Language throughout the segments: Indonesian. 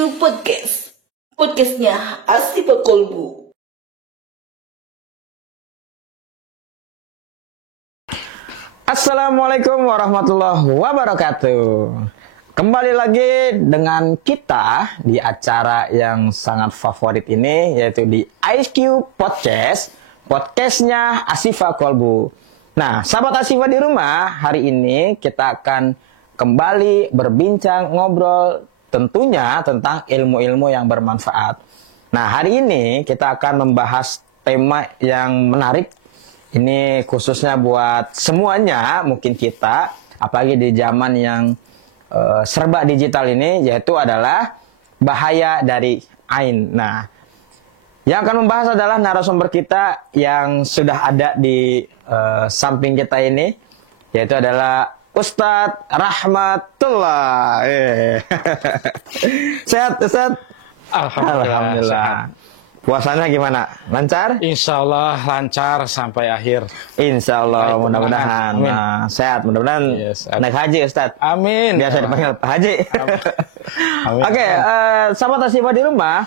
Podcast. Podcastnya Asifa Kolbu. Assalamualaikum warahmatullahi wabarakatuh. Kembali lagi dengan kita di acara yang sangat favorit ini, yaitu di IQ Podcast. Podcastnya Asifa Kolbu. Nah, sahabat Asifa di rumah, hari ini kita akan kembali berbincang, ngobrol tentunya tentang ilmu-ilmu yang bermanfaat. Nah, hari ini kita akan membahas tema yang menarik. Ini khususnya buat semuanya, mungkin kita, apalagi di zaman yang serba digital ini, yaitu adalah bahaya dari ain. Nah, yang akan membahas adalah narasumber kita yang sudah ada di samping kita ini, yaitu adalah Ustadz Rahmatullah. Sehat, Ustadz? Alhamdulillah. Puasanya gimana? Lancar? Insya Allah lancar sampai akhir. Insya Allah, mudah-mudahan. Nah, sehat, mudah-mudahan naik haji, Ustadz. Amin. Biasa dipanggil Pak Haji. Oke, sahabat Asifa di rumah,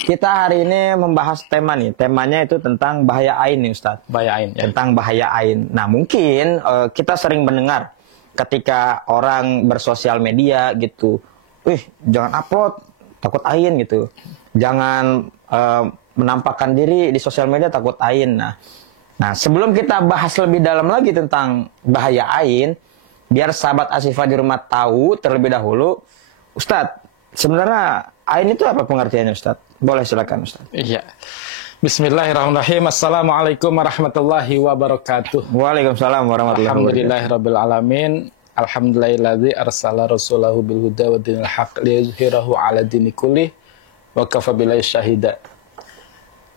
kita hari ini membahas tema nih. Temanya itu tentang bahaya ain nih, Ustadz. Bahaya ain. Ya. Tentang bahaya ain. Nah, mungkin kita sering mendengar ketika orang bersosial media gitu, jangan upload, takut ain gitu. Jangan menampakkan diri di sosial media, takut ain. Nah, sebelum kita bahas lebih dalam lagi tentang bahaya ain, biar sahabat Asifa di rumah tahu terlebih dahulu, Ustadz, sebenarnya ain itu apa pengertiannya, Ustadz? Boleh silakan, Ustadz. Iya. Bismillahirrahmanirrahim. Assalamualaikum warahmatullahi wabarakatuh. Waalaikumsalam warahmatullahi wabarakatuh. Alhamdulillahirabbil alamin. Alhamdulillahilladzi arsala rasulahu bil huda wa dinil haqq liyuzhirahu 'ala dini kullih wa kafa billahi syahida.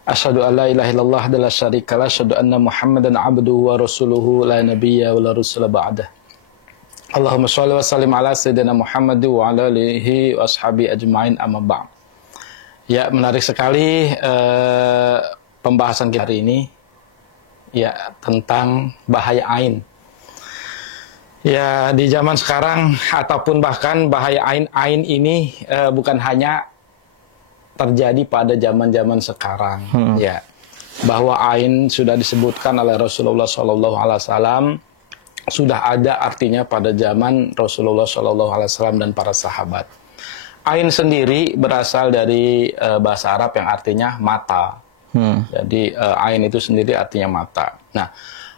Asyhadu an la ilaha illallah wa la syarika lah, asyhadu anna Muhammadan 'abduhu wa rasuluhu la nabiyya wa la rasula ba'dah. Allahumma shalli wa sallim ala sayyidina Muhammad wa ala alihi wa ashabi ajmain, amma ba'd. Ya, menarik sekali pembahasan kita hari ini, ya, tentang bahaya ain. Ya, di zaman sekarang ataupun bahkan bahaya ain ini bukan hanya terjadi pada zaman-zaman sekarang, ya, bahwa ain sudah disebutkan oleh Rasulullah SAW, sudah ada artinya pada zaman Rasulullah SAW dan para sahabat. Ain sendiri berasal dari bahasa Arab yang artinya mata. Jadi ain itu sendiri artinya mata. Nah,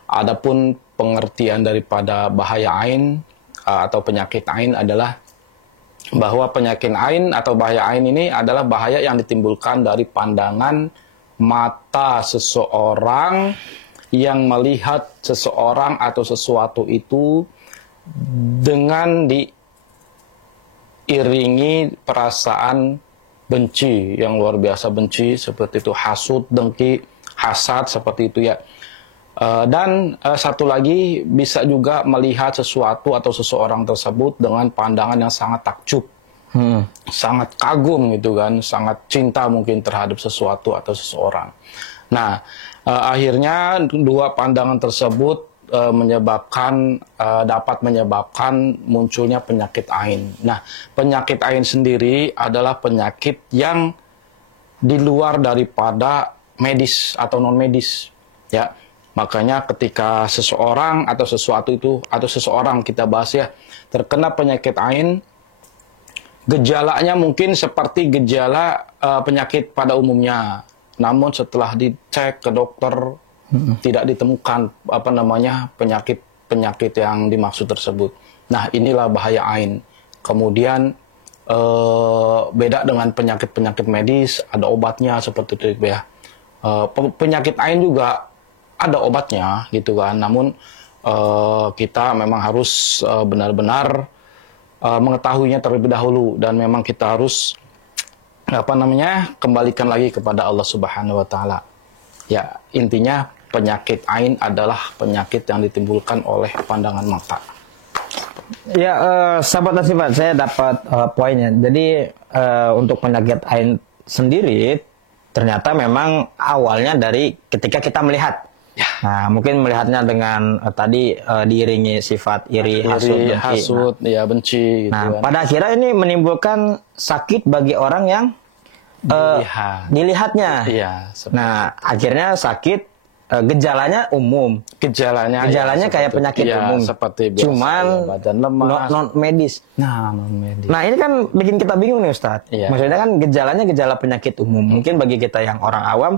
adapun pengertian daripada bahaya ain atau penyakit ain adalah bahwa penyakit ain atau bahaya ain ini adalah bahaya yang ditimbulkan dari pandangan mata seseorang yang melihat seseorang atau sesuatu itu dengan diiringi perasaan benci yang luar biasa, benci seperti itu, hasud, dengki, hasad seperti itu, ya. Dan satu lagi bisa juga melihat sesuatu atau seseorang tersebut dengan pandangan yang sangat takjub, sangat kagum gitu kan, sangat cinta mungkin terhadap sesuatu atau seseorang. Nah, akhirnya dua pandangan tersebut dapat menyebabkan munculnya penyakit ain. Nah, penyakit ain sendiri adalah penyakit yang di luar daripada medis atau non medis, ya. Makanya ketika seseorang atau sesuatu itu atau seseorang kita bahas, ya, terkena penyakit ain, gejalanya mungkin seperti gejala penyakit pada umumnya. Namun setelah dicek ke dokter tidak ditemukan penyakit yang dimaksud tersebut. Nah, inilah bahaya ain. Kemudian beda dengan penyakit-penyakit medis, ada obatnya seperti itu, ya. Penyakit ain juga ada obatnya gitu kan, namun kita memang harus benar-benar mengetahuinya terlebih dahulu, dan memang kita harus kembalikan lagi kepada Allah Subhanahu wa taala. Ya, intinya penyakit ain adalah penyakit yang ditimbulkan oleh pandangan mata. Ya, sahabat Asifa, saya dapat poinnya. Jadi untuk penyakit ain sendiri ternyata memang awalnya dari ketika kita melihat. Nah, mungkin melihatnya dengan tadi diiringi sifat iri, Iri, hasut, benci. hasut, ya benci gitu Nah, kan. pada akhirnya ini menimbulkan sakit bagi orang yang dilihatnya. Iya, Nah, akhirnya sakit, gejalanya umum. gejalanya Kayak penyakit umum. seperti biasa, Cuman ya, badan lemas. non medis. Nah, non medis. Nah, ini kan bikin kita bingung nih, Ustadz. Iya. Maksudnya kan gejalanya gejala penyakit umum. Mungkin bagi kita yang orang awam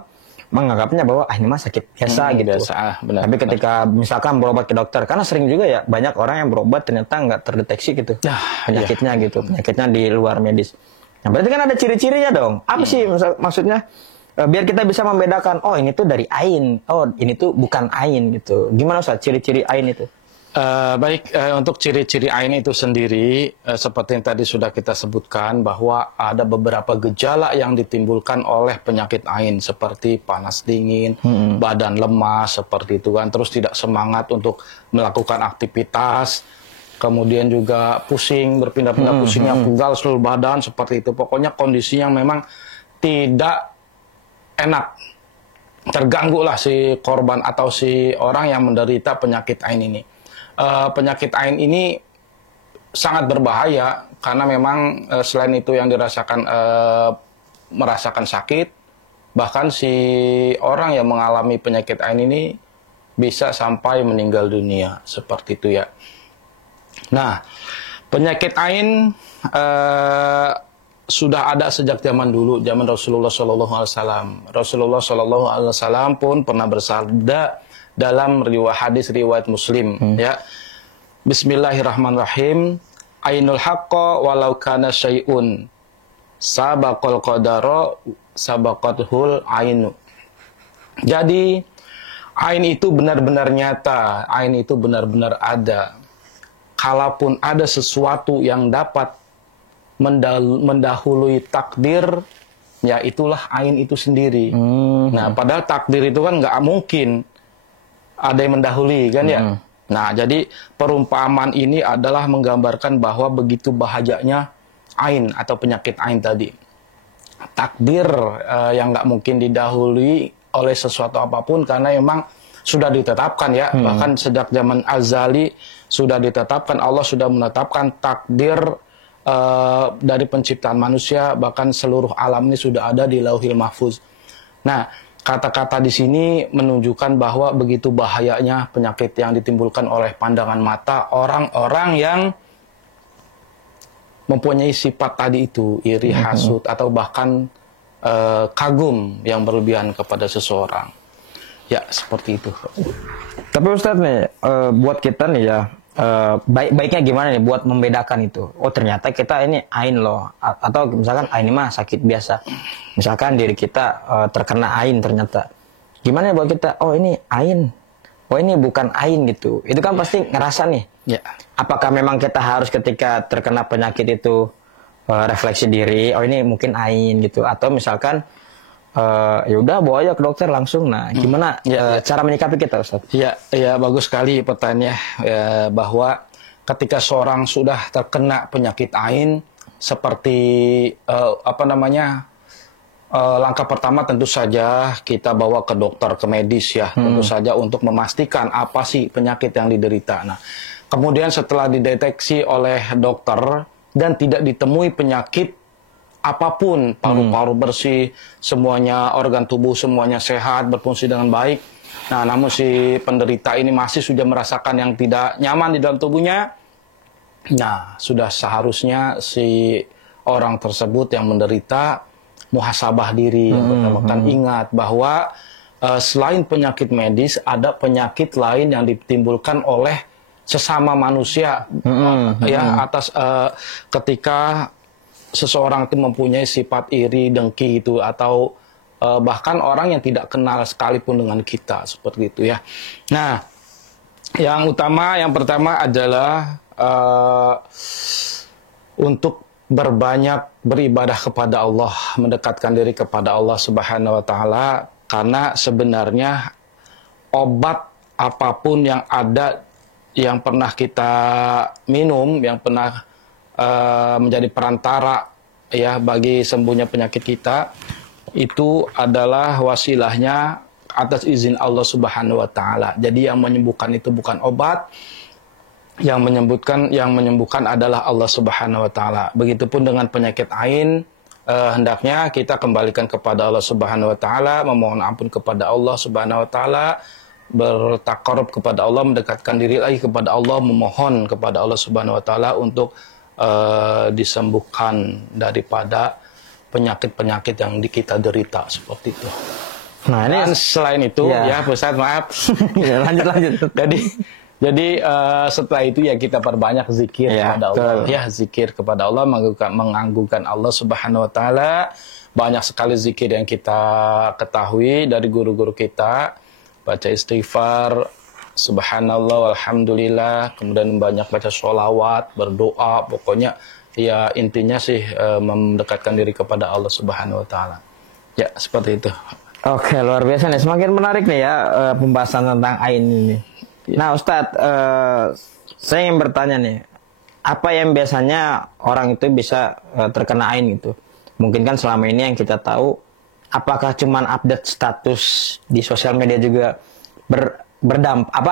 menganggapnya bahwa ini mah sakit biasa gitu. Biasa, benar. Tapi ketika misalkan berobat ke dokter, karena sering juga ya banyak orang yang berobat ternyata nggak terdeteksi gitu penyakitnya gitu, penyakitnya di luar medis. Nah, berarti kan ada ciri-cirinya dong. Apa sih maksudnya? Biar kita bisa membedakan, oh ini tuh dari ain, oh ini tuh bukan ain gitu. Gimana Ustaz ciri-ciri ain itu? Baik, untuk ciri-ciri ain itu sendiri, seperti yang tadi sudah kita sebutkan, bahwa ada beberapa gejala yang ditimbulkan oleh penyakit ain, seperti panas dingin, badan lemas, seperti itu kan, terus tidak semangat untuk melakukan aktivitas, kemudian juga pusing, berpindah-pindah pusingnya, pegal seluruh badan, seperti itu. Pokoknya kondisi yang memang tidak enak, terganggu lah si korban atau si orang yang menderita penyakit ain ini. Penyakit ain ini sangat berbahaya karena memang selain itu yang dirasakan merasakan sakit, bahkan si orang yang mengalami penyakit ain ini bisa sampai meninggal dunia, seperti itu ya. Nah, penyakit ain sudah ada sejak zaman dulu, zaman Rasulullah SAW. Rasulullah SAW pun pernah bersabda dalam hadis riwayat Muslim, ya. Bismillahirrahmanirrahim. Ainul haqqa walau kana syai'un sabaqal qadara sabaqathul ainu. Jadi ain itu benar-benar nyata, ain itu benar-benar ada. Kalaupun ada sesuatu yang dapat mendahului takdir, ya itulah ain itu sendiri. Nah, padahal takdir itu kan nggak mungkin ada yang mendahului, kan ya. Nah, jadi perumpamaan ini adalah menggambarkan bahwa begitu bahayanya ain atau penyakit ain tadi. Takdir yang nggak mungkin didahului oleh sesuatu apapun karena memang sudah ditetapkan ya. Bahkan sejak zaman azali sudah ditetapkan, Allah sudah menetapkan takdir dari penciptaan manusia, bahkan seluruh alam ini sudah ada di Lauhil Mahfuz. Nah, kata-kata di sini menunjukkan bahwa begitu bahayanya penyakit yang ditimbulkan oleh pandangan mata orang-orang yang mempunyai sifat tadi itu, iri, hasut, atau bahkan kagum yang berlebihan kepada seseorang. Ya, seperti itu. Tapi Ustadz nih, buat kita nih ya, baiknya gimana nih buat membedakan itu? Oh ternyata kita ini ain loh, atau misalkan ain ini mah sakit biasa. Misalkan diri kita terkena ain ternyata. Gimana buat kita? Oh ini ain, oh ini bukan ain gitu. Itu kan pasti ngerasa nih. Ya. Apakah memang kita harus ketika terkena penyakit itu refleksi diri? Oh ini mungkin ain gitu. Atau misalkan ya udah bawa aja ke dokter langsung. Nah, gimana cara menyikapi kita, Ustaz? Ya, ya bagus sekali pertanyaannya, ya, bahwa ketika seorang sudah terkena penyakit ain seperti langkah pertama tentu saja kita bawa ke dokter, ke medis ya, tentu saja untuk memastikan apa sih penyakit yang diderita. Nah, kemudian setelah dideteksi oleh dokter dan tidak ditemui penyakit apapun, paru-paru bersih, semuanya organ tubuh semuanya sehat, berfungsi dengan baik. Nah, namun si penderita ini masih sudah merasakan yang tidak nyaman di dalam tubuhnya. Nah, sudah seharusnya si orang tersebut yang menderita muhasabah diri, bahkan ingat bahwa selain penyakit medis ada penyakit lain yang ditimbulkan oleh sesama manusia, ya atas ketika seseorang itu mempunyai sifat iri, dengki itu, atau bahkan orang yang tidak kenal sekalipun dengan kita, seperti itu ya. Nah, yang pertama adalah untuk berbanyak beribadah kepada Allah, mendekatkan diri kepada Allah Subhanahu wa taala, karena sebenarnya obat apapun yang ada yang pernah kita minum, yang pernah menjadi perantara ya bagi sembuhnya penyakit kita, itu adalah wasilahnya atas izin Allah Subhanahu wa taala. Jadi yang menyembuhkan itu bukan obat, yang menyembuhkan adalah Allah Subhanahu wa taala. Begitupun dengan penyakit ain, hendaknya kita kembalikan kepada Allah Subhanahu wa taala, memohon ampun kepada Allah Subhanahu wa taala, bertakarub kepada Allah, mendekatkan diri lagi kepada Allah, memohon kepada Allah Subhanahu wa taala untuk disembuhkan daripada penyakit-penyakit yang kita derita seperti itu. Nah, ini Dan selain itu ya. ya Ustaz, maaf. Ya, lanjut. Jadi setelah itu ya kita perbanyak zikir Ya, kepada Allah. betul. Ya, zikir kepada Allah, mengagungkan Allah Subhanahu wa taala. Banyak sekali zikir yang kita ketahui dari guru-guru kita. Baca istighfar, subhanallah, alhamdulillah, kemudian banyak baca sholawat, berdoa, pokoknya ya intinya sih mendekatkan diri kepada Allah Subhanahu wa taala. Ya, seperti itu. Oke, luar biasa nih. Semakin menarik nih ya pembahasan tentang ain ini. Nah, Ustadz, saya ingin bertanya nih, apa yang biasanya orang itu bisa terkena ain gitu? Mungkin kan selama ini yang kita tahu, apakah cuman update status di sosial media juga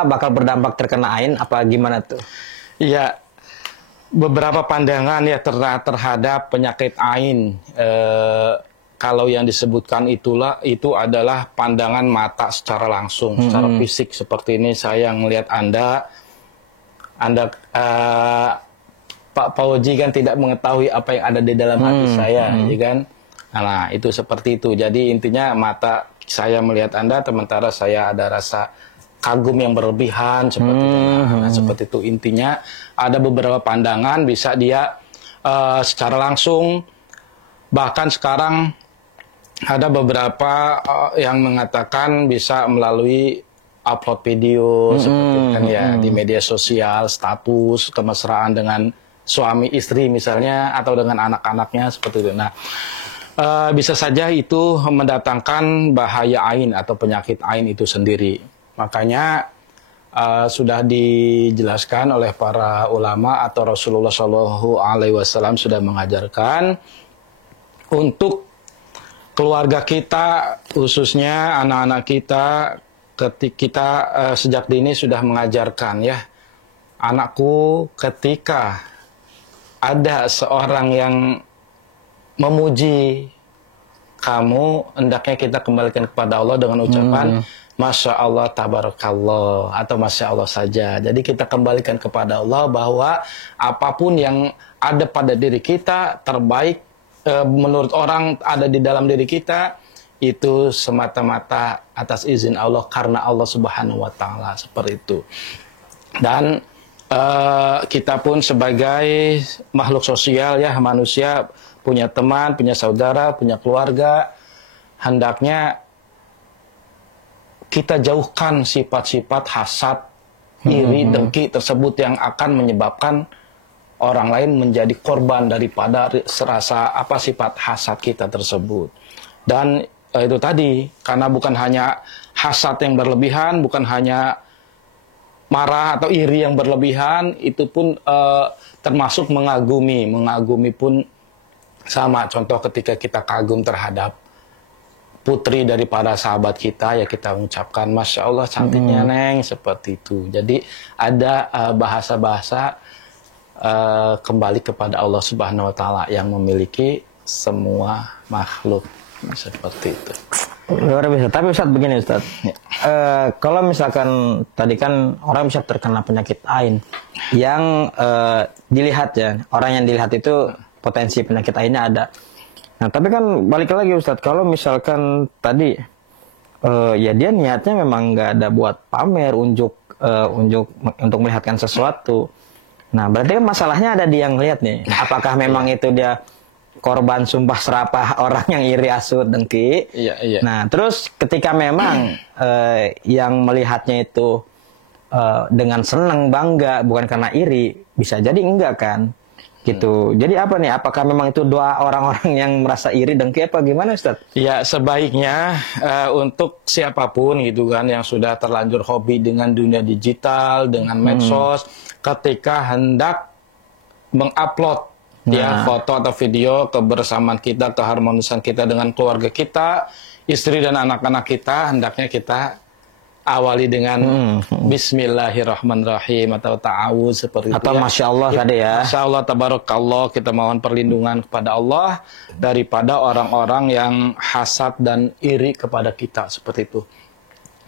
bakal berdampak terkena ain? Apa gimana tuh? Iya, beberapa pandangan ya terhadap penyakit ain. Kalau yang disebutkan itu adalah pandangan mata secara langsung, secara fisik seperti ini. Saya melihat Anda Pak Fauzi kan tidak mengetahui apa yang ada di dalam hati saya, ya kan? Nah, itu seperti itu. Jadi intinya mata saya melihat Anda, sementara saya ada rasa kagum yang berlebihan seperti itu. Nah, seperti itu intinya. Ada beberapa pandangan bisa dia secara langsung, bahkan sekarang ada beberapa yang mengatakan bisa melalui upload video seperti itu kan ya di media sosial, status kemesraan dengan suami istri misalnya atau dengan anak-anaknya seperti itu. Nah, bisa saja itu mendatangkan bahaya ain atau penyakit ain itu sendiri. Makanya sudah dijelaskan oleh para ulama atau Rasulullah Shallallahu Alaihi Wasallam sudah mengajarkan untuk keluarga kita, khususnya anak-anak kita, kita sejak dini sudah mengajarkan ya, anakku, ketika ada seorang yang memuji kamu, hendaknya kita kembalikan kepada Allah dengan ucapan Masya Allah, Tabarakallah, atau Masya Allah saja. Jadi kita kembalikan kepada Allah bahwa apapun yang ada pada diri kita, terbaik menurut orang ada di dalam diri kita, itu semata-mata atas izin Allah, karena Allah Subhanahu wa taala, seperti itu. Dan kita pun sebagai makhluk sosial ya, manusia, punya teman, punya saudara, punya keluarga, hendaknya kita jauhkan sifat-sifat hasad, iri, dengki tersebut yang akan menyebabkan orang lain menjadi korban daripada sifat hasad kita tersebut. Dan itu tadi, karena bukan hanya hasad yang berlebihan, bukan hanya marah atau iri yang berlebihan, itu pun termasuk mengagumi pun sama. Contoh ketika kita kagum terhadap putri daripada sahabat kita, ya kita mengucapkan Masya Allah cantiknya Neng, seperti itu. Jadi ada bahasa-bahasa kembali kepada Allah Subhanahu wa taala yang memiliki semua makhluk, seperti itu. Luar biasa. Tapi Ustaz begini Ustaz, kalau misalkan tadi kan orang bisa terkena penyakit ain yang dilihat ya, orang yang dilihat itu potensi penyakit ainnya ada. Nah tapi kan balik lagi Ustaz, kalau misalkan tadi ya dia niatnya memang nggak ada buat pamer, unjuk untuk melihatkan sesuatu. Nah, berarti kan masalahnya ada di yang lihat nih. Apakah memang itu dia korban sumpah serapah orang yang iri, hasut, dengki? Iya. Nah, terus ketika memang yang melihatnya itu dengan senang, bangga, bukan karena iri, bisa jadi enggak kan? Gitu. Jadi apa nih? Apakah memang itu doa orang-orang yang merasa iri, dengki, apa gimana Ustaz? Ya, sebaiknya untuk siapapun gitu kan yang sudah terlanjur hobi dengan dunia digital, dengan medsos, ketika hendak mengupload Ya, foto atau video kebersamaan kita, keharmonisan kita dengan keluarga kita, istri dan anak-anak kita, hendaknya kita awali dengan Bismillahirrahmanirrahim atau ta'awuz seperti atau itu ya. Masya Allah tadi ya. Masya Allah, tabarakallah, kita mohon perlindungan kepada Allah daripada orang-orang yang hasad dan iri kepada kita seperti itu.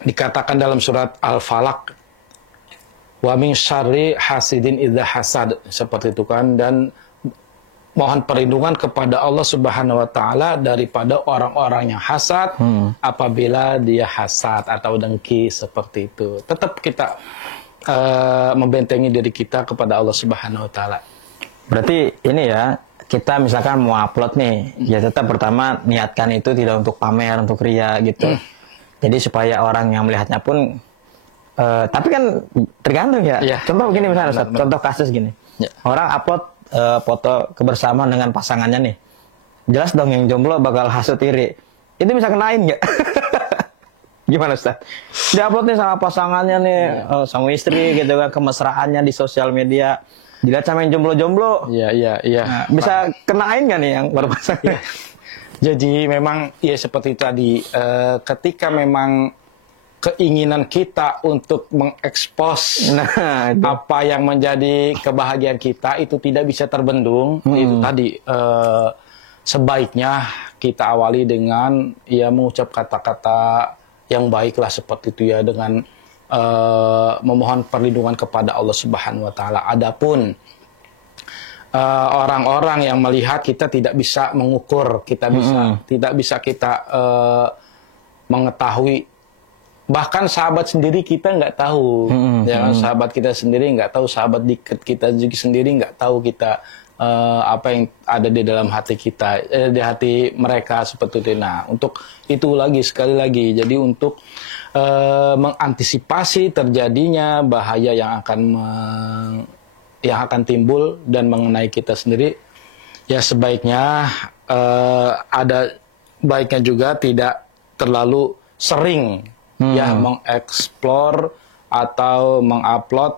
Dikatakan dalam surat Al-Falaq, wa min syarri hasidin idza hasad, seperti itu kan, dan mohon perlindungan kepada Allah Subhanahu wa taala daripada orang-orang yang hasad apabila dia hasad atau dengki seperti itu. Tetap kita membentengi diri kita kepada Allah Subhanahu wa taala. Berarti ini ya, kita misalkan mau upload nih, ya tetap pertama niatkan itu tidak untuk pamer, untuk ria gitu. Jadi supaya orang yang melihatnya pun tapi kan tergantung ya. Contoh begini misalnya, Ustaz, contoh kasus gini. Orang upload foto kebersamaan dengan pasangannya nih, jelas dong yang jomblo bakal hasut iri. Itu bisa kenain nggak? Gimana, Ustaz? Diupload nih sama pasangannya nih, sama istri gitu kan, kemesraannya di sosial media, dilihat sama yang jomblo-jomblo. Iya. Nah, bisa kenain nggak nih yang berpasangan? Jadi memang ya seperti tadi, ketika memang keinginan kita untuk mengekspos apa yang menjadi kebahagiaan kita itu tidak bisa terbendung, itu tadi sebaiknya kita awali dengan ya mengucap kata-kata yang baiklah seperti itu ya, dengan memohon perlindungan kepada Allah Subhanahu wa taala. Adapun orang-orang yang melihat kita tidak bisa mengukur, tidak bisa kita mengetahui. Bahkan sahabat sendiri kita nggak tahu, sahabat kita sendiri nggak tahu, sahabat dekat kita juga sendiri nggak tahu kita apa yang ada di dalam hati kita, di hati mereka seperti itu. Nah, untuk itu sekali lagi, jadi untuk mengantisipasi terjadinya bahaya yang akan timbul dan mengenai kita sendiri, ya sebaiknya ada baiknya juga tidak terlalu sering ya mengeksplor atau mengupload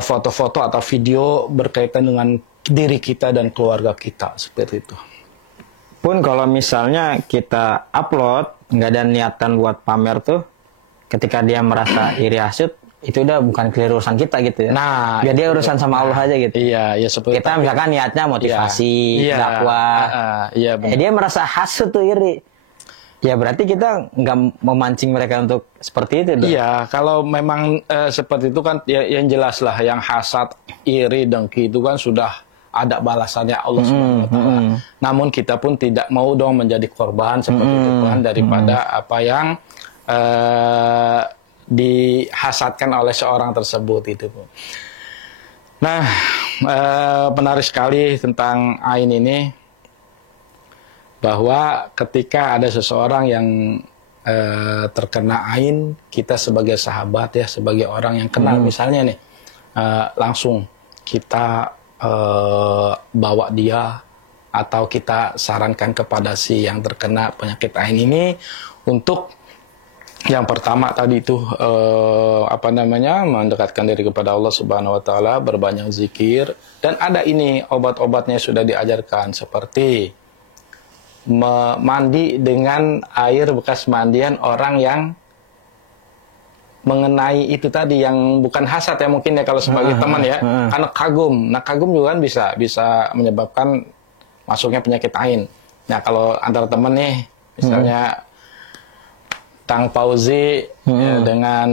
foto-foto atau video berkaitan dengan diri kita dan keluarga kita seperti itu. Pun kalau misalnya kita upload nggak ada niatan buat pamer tuh, ketika dia merasa iri hasut, itu udah bukan urusan kita gitu ya. Nah, biar dia urusan sama Allah aja gitu. Iya, ya seperti kita misalkan niatnya motivasi, dakwah. Dia merasa hasut tuh iri. Ya berarti kita nggak memancing mereka untuk seperti itu dong. Iya, kalau memang seperti itu kan ya, yang jelas lah, yang hasad, iri, dengki itu kan sudah ada balasannya Allah Subhanahu wa taala. Namun kita pun tidak mau dong menjadi korban seperti itu kan, daripada apa yang dihasadkan oleh seorang tersebut itu. Nah, menarik sekali tentang ain ini, bahwa ketika ada seseorang yang terkena ain, kita sebagai sahabat ya, sebagai orang yang kenal misalnya nih, langsung kita bawa dia atau kita sarankan kepada si yang terkena penyakit ain ini untuk yang pertama tadi itu mendekatkan diri kepada Allah Subhanahu wa taala, berbanyak zikir, dan ada ini obat-obatnya sudah diajarkan seperti mandi dengan air bekas mandian orang yang mengenai itu tadi, yang bukan hasad ya mungkin ya kalau sebagai teman ya, karena kagum. Nah, kagum juga kan bisa menyebabkan masuknya penyakit ain. Nah, kalau antara teman nih, misalnya Tang Fauzi dengan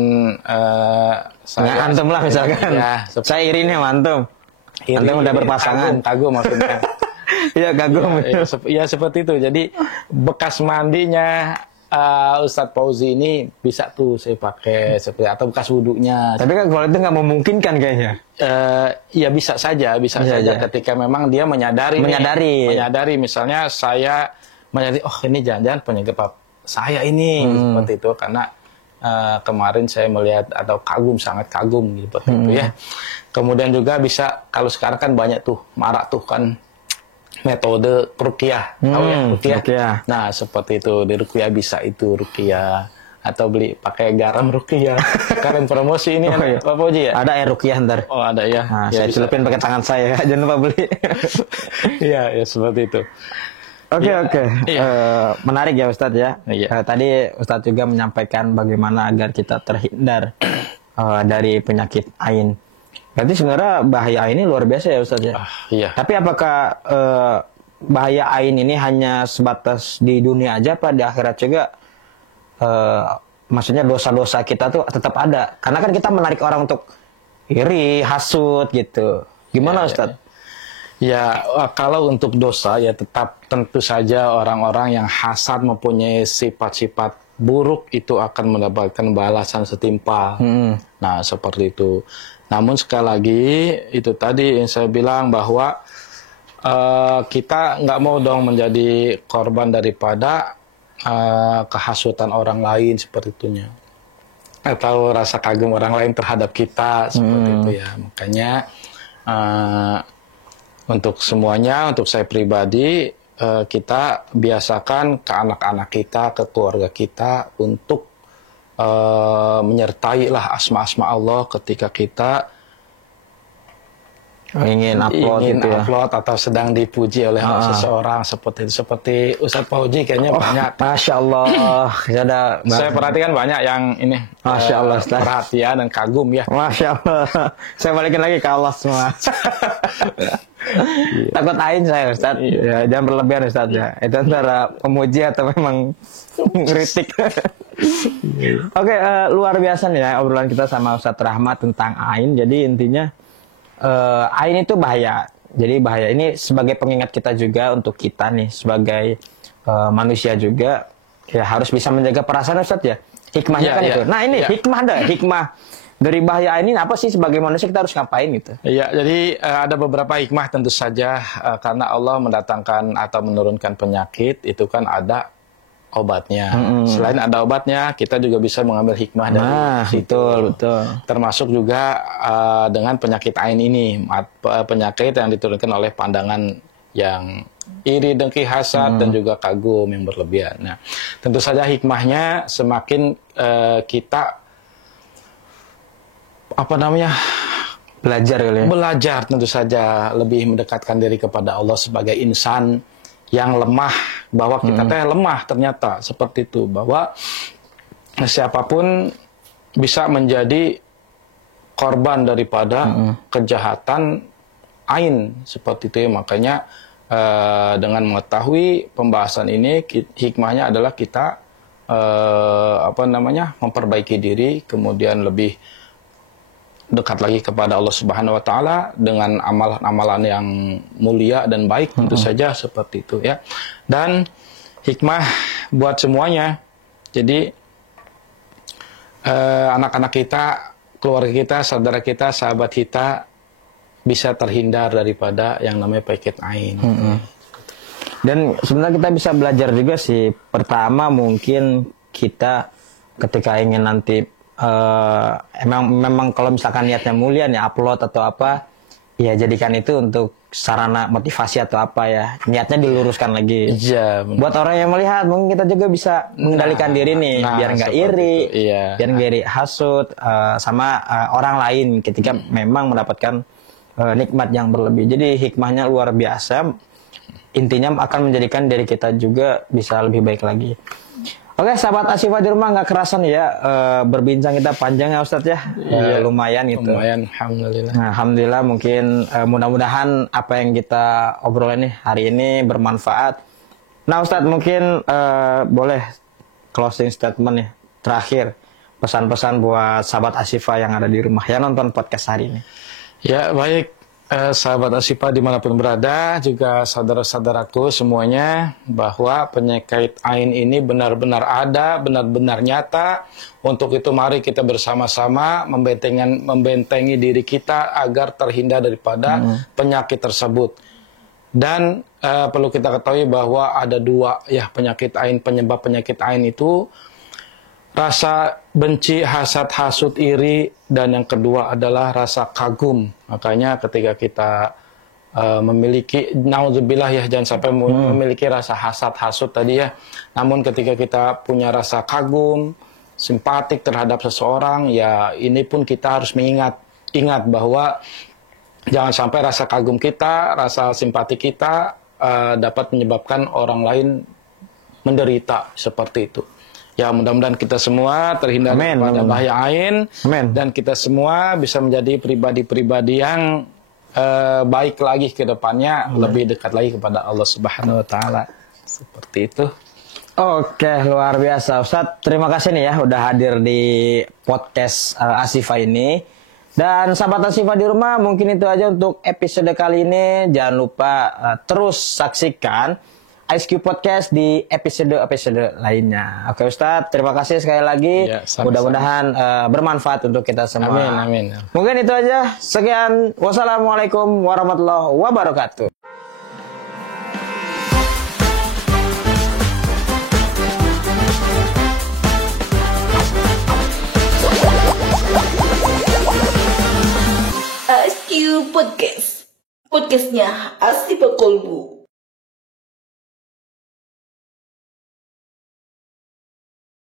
saya, antum lah misalkan. Ya, saya iri nih antum. Antum udah berpasangan. Kagum maksudnya. Iya, kagum. Ya seperti itu. Jadi bekas mandinya Ustadz Fauzi ini bisa tuh saya pakai seperti, atau bekas wudhunya. Tapi kan kalau itu nggak memungkinkan kayaknya. Ya bisa saja ketika memang dia menyadari misalnya saya menyadari, oh ini jangan-jangan penyakit saya ini seperti itu, karena kemarin saya melihat atau sangat kagum seperti itu ya. Kemudian juga bisa, kalau sekarang kan banyak tuh marak tuh kan metode ruqyah, tahu ya ruqyah? Nah, seperti itu, di ruqyah bisa itu ruqyah atau beli pakai garam ruqyah. Sekarang promosi ini iya. Pak Fauji ya? Ada air ruqyah ntar. Oh ada ya. Nah, Ya, saya bisa. celupin pakai tangan saya, jangan lupa beli. Iya, ya seperti itu. Oke, oke. Iya. Menarik ya Ustadz ya. Iya. Tadi Ustadz juga menyampaikan bagaimana agar kita terhindar dari penyakit ain. Berarti sebenarnya bahaya ain ini luar biasa ya Ustadz ya. Iya. Tapi apakah bahaya ain ini hanya sebatas di dunia aja, apa di akhirat juga? Maksudnya dosa-dosa kita tuh tetap ada. Karena kan kita menarik orang untuk iri, hasut gitu. Gimana Ustadz? Ya, kalau untuk dosa ya tetap tentu saja orang-orang yang hasad mempunyai sifat-sifat buruk itu akan mendapatkan balasan setimpal. Nah, seperti itu. Namun sekali lagi itu tadi yang saya bilang bahwa kita nggak mau dong menjadi korban daripada kehasutan orang lain seperti itunya. Atau rasa kagum orang lain terhadap kita seperti itu ya. Makanya untuk semuanya, untuk saya pribadi, kita biasakan ke anak-anak kita, ke keluarga kita untuk menyertai lah asma-asma Allah ketika kita Ingin upload gitu ya. upload atau sedang dipuji oleh seseorang seperti itu. Seperti Ustadz Fauji kayaknya banyak. Masya Allah. Saya perhatikan banyak yang ini Masya Allah, Ustaz. perhatian dan kagum ya. Masya Allah. Saya balikin lagi ke Allah semua. Takut ain saya Ustaz. Ya, jangan berlebihan Ustaz ya. Itu antara pemuji atau memang ngeritik. Oke, luar biasa nih ya obrolan kita sama Ustaz Rahmat tentang ain. Jadi intinya ain itu bahaya. Jadi bahaya ini sebagai pengingat kita juga untuk kita nih sebagai manusia juga ya harus bisa menjaga perasaan Ustaz ya. Hikmahnya kan itu. Nah ini hikmah dari bahaya ain ini apa sih sebagai manusia kita harus ngapain gitu? Iya, jadi ada beberapa hikmah tentu saja karena Allah mendatangkan atau menurunkan penyakit itu kan ada obatnya. Selain ada obatnya, kita juga bisa mengambil hikmah dari situ. Betul. Termasuk juga dengan penyakit ain ini, penyakit yang diturunkan oleh pandangan yang iri, dengki, hasad dan juga kagum yang berlebihan. Nah, tentu saja hikmahnya semakin kita belajar tentu saja lebih mendekatkan diri kepada Allah sebagai insan yang lemah, bahwa kita teh lemah ternyata seperti itu, bahwa siapapun bisa menjadi korban daripada kejahatan ain seperti itu ya. Makanya dengan mengetahui pembahasan ini, hikmahnya adalah kita memperbaiki diri, kemudian lebih dekat lagi kepada Allah Subhanahu wa taala dengan amalan-amalan yang mulia dan baik tentu saja seperti itu ya. Dan hikmah buat semuanya. Jadi anak-anak kita, keluarga kita, saudara kita, sahabat kita bisa terhindar daripada yang namanya penyakit ain. Dan sebenarnya kita bisa belajar juga sih. Pertama mungkin kita ketika ingin nanti memang kalau misalkan niatnya mulia nih upload atau apa, ya jadikan itu untuk sarana motivasi atau apa ya, niatnya diluruskan lagi. Iya. Buat orang yang melihat mungkin kita juga bisa mengendalikan diri nih biar nggak iri, biar nggak iri hasut sama orang lain ketika memang mendapatkan nikmat yang berlebih. Jadi hikmahnya luar biasa. Intinya akan menjadikan diri kita juga bisa lebih baik lagi. Oke, sahabat Asyifa di rumah, nggak kerasa nih ya berbincang kita panjang ya Ustadz ya. Lumayan gitu. Lumayan, alhamdulillah. Nah, alhamdulillah mungkin mudah-mudahan apa yang kita obrolin nih hari ini bermanfaat. Nah Ustadz mungkin boleh closing statement nih terakhir, pesan-pesan buat sahabat Asyifa yang ada di rumah yang nonton podcast hari ini. Ya baik, sahabat Asyifa dimanapun berada, juga saudara-saudaraku semuanya, bahwa penyakit ain ini benar-benar ada, benar-benar nyata. Untuk itu mari kita bersama-sama membentengi diri kita agar terhindar daripada penyakit tersebut. Dan perlu kita ketahui bahwa ada dua ya penyakit ain, penyebab penyakit ain itu. Rasa benci, hasad, hasut, iri, dan yang kedua adalah rasa kagum. Makanya ketika kita memiliki, naudzubillah ya, jangan sampai memiliki rasa hasad, hasut tadi ya. Namun ketika kita punya rasa kagum, simpatik terhadap seseorang, ya ini pun kita harus ingat bahwa jangan sampai rasa kagum kita, rasa simpati kita dapat menyebabkan orang lain menderita seperti itu. Ya, mudah-mudahan kita semua terhindar daripada bahaya ain, dan kita semua bisa menjadi pribadi-pribadi yang baik lagi ke depannya, lebih dekat lagi kepada Allah Subhanahu wa taala. Seperti itu. Oke, luar biasa Ustadz. Terima kasih nih ya udah hadir di podcast Ashifa ini. Dan sahabat Ashifa di rumah, mungkin itu aja untuk episode kali ini. Jangan lupa terus saksikan IceCube Podcast di episode-episode lainnya. Oke Ustadz, terima kasih sekali lagi. Ya, mudah-mudahan bermanfaat untuk kita semua. Amin, amin. Mungkin itu aja. Sekian. Wassalamualaikum warahmatullahi wabarakatuh. IceCube Podcast. Podcastnya Ashifa Kolbu.